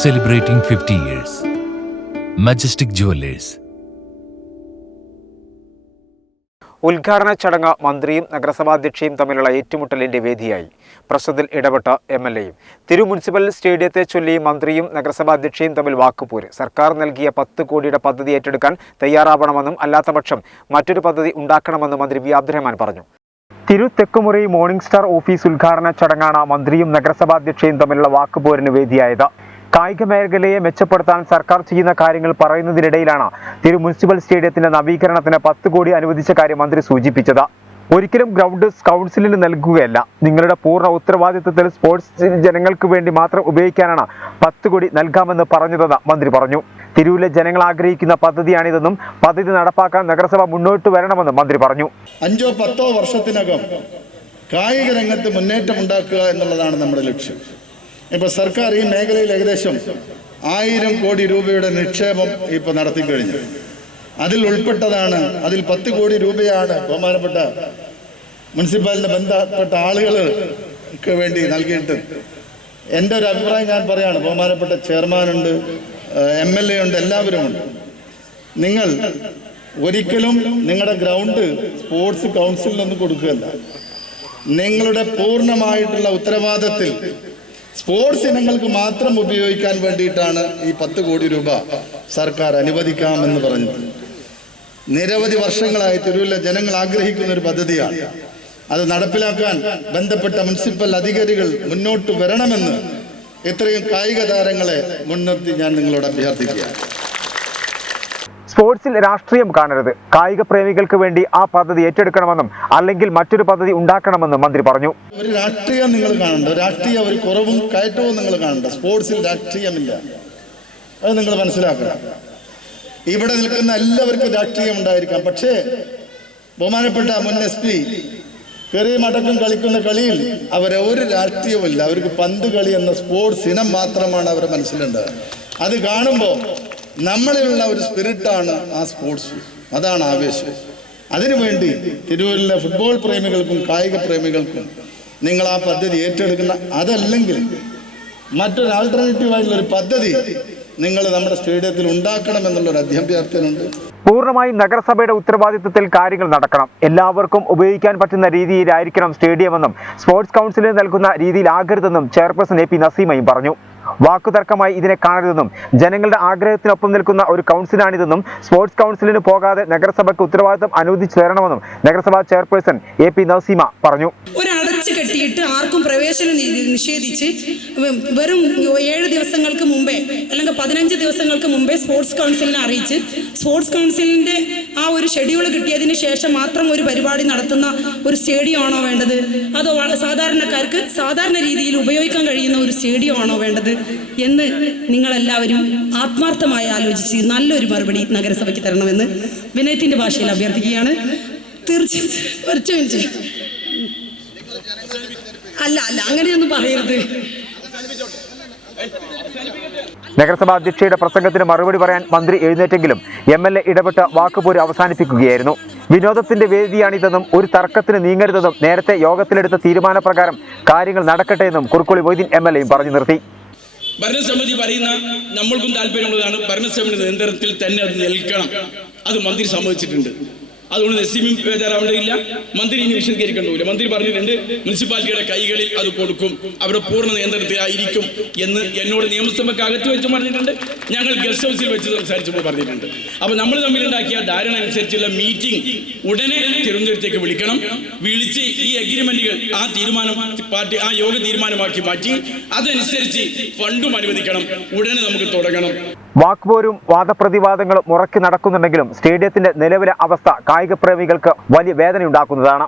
celebrating 50 years. Majestic Jewelers. ഉദ്ഘാടന ചടങ്ങ് മന്ത്രിയും നഗരസഭാധ്യക്ഷയും തമ്മിലുള്ള ഏറ്റുമുട്ടലിന്റെ വേദിയായി പ്രശ്നത്തിൽ ഇടപെട്ട എം എൽ എയും തിരു മുനിസിപ്പൽ സ്റ്റേഡിയത്തെ ചൊല്ലി മന്ത്രിയും നഗരസഭാധ്യക്ഷയും തമ്മിൽ വാക്കുപോര് സർക്കാർ നൽകിയ പത്ത് കോടിയുടെ പദ്ധതി ഏറ്റെടുക്കാൻ തയ്യാറാവണമെന്നും അല്ലാത്തപക്ഷം മറ്റൊരു പദ്ധതി ഉണ്ടാക്കണമെന്നും മന്ത്രി വി അബ്ദുറഹ്മാൻ പറഞ്ഞു തിരു തെക്കുമുറി മോർണിംഗ് സ്റ്റാർ ഓഫീസ് ഉദ്ഘാടന ചടങ്ങാണ് മന്ത്രിയും നഗരസഭാധ്യക്ഷയും തമ്മിലുള്ള വാക്കുപോരിന് വേദിയായത് കായിക മേഖലയെ മെച്ചപ്പെടുത്താൻ സർക്കാർ ചെയ്യുന്ന കാര്യങ്ങൾ പറയുന്നതിനിടയിലാണ് തിരു മുനിസിപ്പൽ സ്റ്റേഡിയത്തിന്റെ നവീകരണത്തിന് പത്ത് കോടി അനുവദിച്ച കാര്യം മന്ത്രി സൂചിപ്പിച്ചത്. ഒരിക്കലും ഗ്രൗണ്ട് കൗൺസിലിന് നൽകുകയല്ല. നിങ്ങളുടെ പൂർണ ഉത്തരവാദിത്തത്തിൽ സ്പോർട്സ് ജനങ്ങൾക്ക് വേണ്ടി മാത്രം ഉപയോഗിക്കാനാണ് പത്ത് കോടി നൽകാമെന്ന് പറഞ്ഞതെന്ന് മന്ത്രി പറഞ്ഞു. തിരൂരിലെ ജനങ്ങൾ ആഗ്രഹിക്കുന്ന പദ്ധതിയാണിതെന്നും പദ്ധതി നടപ്പാക്കാൻ നഗരസഭ മുന്നോട്ട് വരണമെന്നും മന്ത്രി പറഞ്ഞു. അഞ്ചോ പത്തോ വർഷത്തിനകം കായിക രംഗത്ത് മുന്നേറ്റം ഉണ്ടാക്കുക എന്നുള്ളതാണ് നമ്മുടെ ലക്ഷ്യം. ഇപ്പോൾ സർക്കാർ ഈ മേഖലയിൽ ഏകദേശം ആയിരം കോടി രൂപയുടെ നിക്ഷേപം ഇപ്പോൾ നടത്തിക്കഴിഞ്ഞു അതിൽ ഉൾപ്പെട്ടതാണ് അതിൽ പത്ത് കോടി രൂപയാണ് ബഹുമാനപ്പെട്ട മുനിസിപ്പാലിറ്റി ബന്ധപ്പെട്ട ആളുകൾക്ക് വേണ്ടി നൽകിയിട്ട്. എന്റെ ഒരു അഭിപ്രായം ഞാൻ പറയാണ് ബഹുമാനപ്പെട്ട ചെയർമാനുണ്ട് എം എൽ എ ഉണ്ട് എല്ലാവരും ഉണ്ട്. നിങ്ങൾ ഒരിക്കലും നിങ്ങളുടെ ഗ്രൗണ്ട് സ്പോർട്സ് കൗൺസിലിനൊന്നും കൊടുക്കുകയല്ല. നിങ്ങളുടെ പൂർണമായിട്ടുള്ള ഉത്തരവാദിത്തത്തിൽ സ്പോർട്സ് ഇനങ്ങൾക്ക് മാത്രം ഉപയോഗിക്കാൻ വേണ്ടിയിട്ടാണ് ഈ പത്ത് കോടി രൂപ സർക്കാർ അനുവദിക്കാമെന്ന് പറഞ്ഞു. നിരവധി വർഷങ്ങളായി തിരുവല്ല ജനങ്ങൾ ആഗ്രഹിക്കുന്ന ഒരു പദ്ധതിയാണ്. അത് നടപ്പിലാക്കാൻ ബന്ധപ്പെട്ട മുനിസിപ്പൽ അധികാരികൾ മുന്നോട്ട് വരണമെന്ന് ഇത്രയും കായിക താരങ്ങളെ മുൻനിർത്തി ഞാൻ നിങ്ങളോട് അഭ്യർത്ഥിക്കുകയാണ്. സ്പോർട്സിൽ രാഷ്ട്രീയം കാണരുത്. കായിക പ്രേമികൾക്ക് വേണ്ടി ആ പദ്ധതി ഏറ്റെടുക്കണമെന്നും അല്ലെങ്കിൽ മറ്റൊരു പദ്ധതി ഉണ്ടാക്കണമെന്നും മന്ത്രി പറഞ്ഞു. ഒരു രാഷ്ട്രീയം നിങ്ങൾ കാണണ്ട. രാഷ്ട്രീയ ഒരു കുറവും കയറ്റവും നിങ്ങൾ കാണണ്ട. സ്പോർട്സിൽ രാഷ്ട്രീയമില്ല. അത് നിങ്ങൾ മനസ്സിലാക്കണം. ഇവിടെ നിൽക്കുന്ന എല്ലാവർക്കും രാഷ്ട്രീയം ഉണ്ടായിരിക്കാം. പക്ഷേ ബഹുമാനപ്പെട്ട മുൻ എസ് പി കെറിയും അടക്കം കളിക്കുന്ന കളിയിൽ അവരെ ഒരു രാഷ്ട്രീയവുമില്ല. അവർക്ക് പന്ത് കളി എന്ന സ്പോർട്സ് ഇനം മാത്രമാണ് അവരുടെ മനസ്സിലുണ്ടാകുക അത് കാണുമ്പോൾ നമ്മളിലുള്ള ഒരു സ്പിരിറ്റാണ് ആ സ്പോർട്സ് അതാണ് ആവേശം. അതിനുവേണ്ടി തിരൂരിലെ ഫുട്ബോൾ പ്രേമികൾക്കും കായിക പ്രേമികൾക്കും നിങ്ങൾ ആ പദ്ധതി ഏറ്റെടുക്കുന്ന അതല്ലെങ്കിൽ മറ്റൊരു ആൾട്ടർനേറ്റീവ് ആയിട്ടുള്ള ഒരു പദ്ധതി നിങ്ങൾ നമ്മുടെ സ്റ്റേഡിയത്തിൽ ഉണ്ടാക്കണം എന്നുള്ളൊരു അഭ്യർത്ഥനയുണ്ട് പൂർണമായും നഗരസഭയുടെ ഉത്തരവാദിത്വത്തിൽ കാര്യങ്ങൾ നടക്കണം. എല്ലാവർക്കും ഉപയോഗിക്കാൻ പറ്റുന്ന രീതിയിലായിരിക്കണം സ്റ്റേഡിയമെന്നും സ്പോർട്സ് കൗൺസിലിന് നൽകുന്ന രീതിയിലാകരുതെന്നും ചെയർപേഴ്സൺ എ പി നസീമയും പറഞ്ഞു. വാക്കുതർക്കമായി ഇതിനെ കാണരുതെന്നും ജനങ്ങളുടെ ആഗ്രഹത്തിനൊപ്പം നിൽക്കുന്ന ഒരു കൗൺസിലാണിതെന്നും സ്പോർട്സ് കൗൺസിലിന് പോകാതെ നഗരസഭയ്ക്ക് ഉത്തരവാദിത്തം അനുവദിച്ചു തരണമെന്നും നഗരസഭാ ചെയർപേഴ്സൺ എ പി പറഞ്ഞു. ഒരടച്ച് കെട്ടിയിട്ട് ആർക്കും പ്രവേശനം നിഷേധിച്ച് വെറും ഏഴ് ദിവസങ്ങൾക്ക് മുമ്പേ അല്ലെങ്കിൽ പതിനഞ്ച് ദിവസങ്ങൾക്ക് മുമ്പേ സ്പോർട്സ് കൗൺസിലിനെ അറിയിച്ച് സ്പോർട്സ് കൗൺസിലിന്റെ ആ ഒരു ഷെഡ്യൂൾ കിട്ടിയതിന് ശേഷം മാത്രം ഒരു പരിപാടി നടത്തുന്ന ഒരു സ്റ്റേഡിയം ആണോ വേണ്ടത്? അതോ സാധാരണക്കാർക്ക് സാധാരണ രീതിയിൽ ഉപയോഗിക്കാൻ കഴിയുന്ന ഒരു സ്റ്റേഡിയം ആണോ വേണ്ടത് എന്ന് നിങ്ങളെല്ലാവരും ആത്മാർത്ഥമായി ആലോചിച്ച് നല്ലൊരു മറുപടി നഗരസഭയ്ക്ക് തരണമെന്ന് വിനയത്തിന്റെ ഭാഷയിൽ അഭ്യർത്ഥിക്കുകയാണ്. തീർച്ചയായും ഒറ്റ മിനിറ്റ്. അല്ല അല്ല അങ്ങനെയൊന്നും പറയരുത്. നഗരസഭാ അധ്യക്ഷയുടെ പ്രസംഗത്തിന് മറുപടി പറയാൻ മന്ത്രി എഴുന്നേറ്റെങ്കിലും എം എൽ എ ഇടപെട്ട് വാക്കുപോര് അവസാനിപ്പിക്കുകയായിരുന്നു. വിനോദത്തിന്റെ വേദിയാണിതെന്നും ഒരു തർക്കത്തിന് നീങ്ങരുതെന്നും നേരത്തെ യോഗത്തിലെടുത്ത തീരുമാനപ്രകാരം കാര്യങ്ങൾ നടക്കട്ടെ എന്നും കുറുക്കുളി മൊയ്തീൻ എം എൽ എയും പറഞ്ഞു നിർത്തി. ഭരണസമിതി പറയുന്ന നമ്മൾക്കും താല്പര്യമുള്ളതാണ് ഭരണസമിതി നിയന്ത്രണത്തിൽ തന്നെ അത് നിൽക്കണം. അത് മന്ത്രി സമ്മതിച്ചിട്ടുണ്ട്. അതുകൊണ്ട് നസീമും ബേജാറാവേണ്ടതില്ല മന്ത്രി ഇനി വിശദീകരിക്കേണ്ടതില്ല മന്ത്രി പറഞ്ഞിട്ടുണ്ട് മുനിസിപ്പാലിറ്റിയുടെ കൈകളിൽ അത് കൊടുക്കും. അവരുടെ പൂർണ നിയന്ത്രണത്തിലായിരിക്കും എന്ന് എന്നോട് നിയമസഭയ്ക്ക് അകത്ത് വെച്ച് പറഞ്ഞിട്ടുണ്ട്. ഞങ്ങൾ ഗസ്റ്റ് ഹൗസിൽ വെച്ച് സംസാരിച്ചപ്പോൾ പറഞ്ഞിട്ടുണ്ട്. അപ്പോൾ നമ്മൾ തമ്മിലുണ്ടാക്കിയ ധാരണ അനുസരിച്ചുള്ള മീറ്റിംഗ് ഉടനെ തിരുവനന്തപുരത്തേക്ക് വിളിക്കണം. വിളിച്ച് ഈ അഗ്രിമെന്റുകൾ ആ തീരുമാനം പാർട്ടി ആ യോഗ തീരുമാനമാക്കി മാറ്റി. അതനുസരിച്ച് ഫണ്ടും അനുവദിക്കണം. ഉടനെ നമുക്ക് തുടങ്ങണം. വാക്പോരും വാദപ്രതിവാദങ്ങളും മുറക്കി നടക്കുന്നുണ്ടെങ്കിലും സ്റ്റേഡിയത്തിന്റെ നിലവിലെ അവസ്ഥ കായിക പ്രേമികൾക്ക് വലിയ വേദനയുണ്ടാക്കുന്നതാണ്.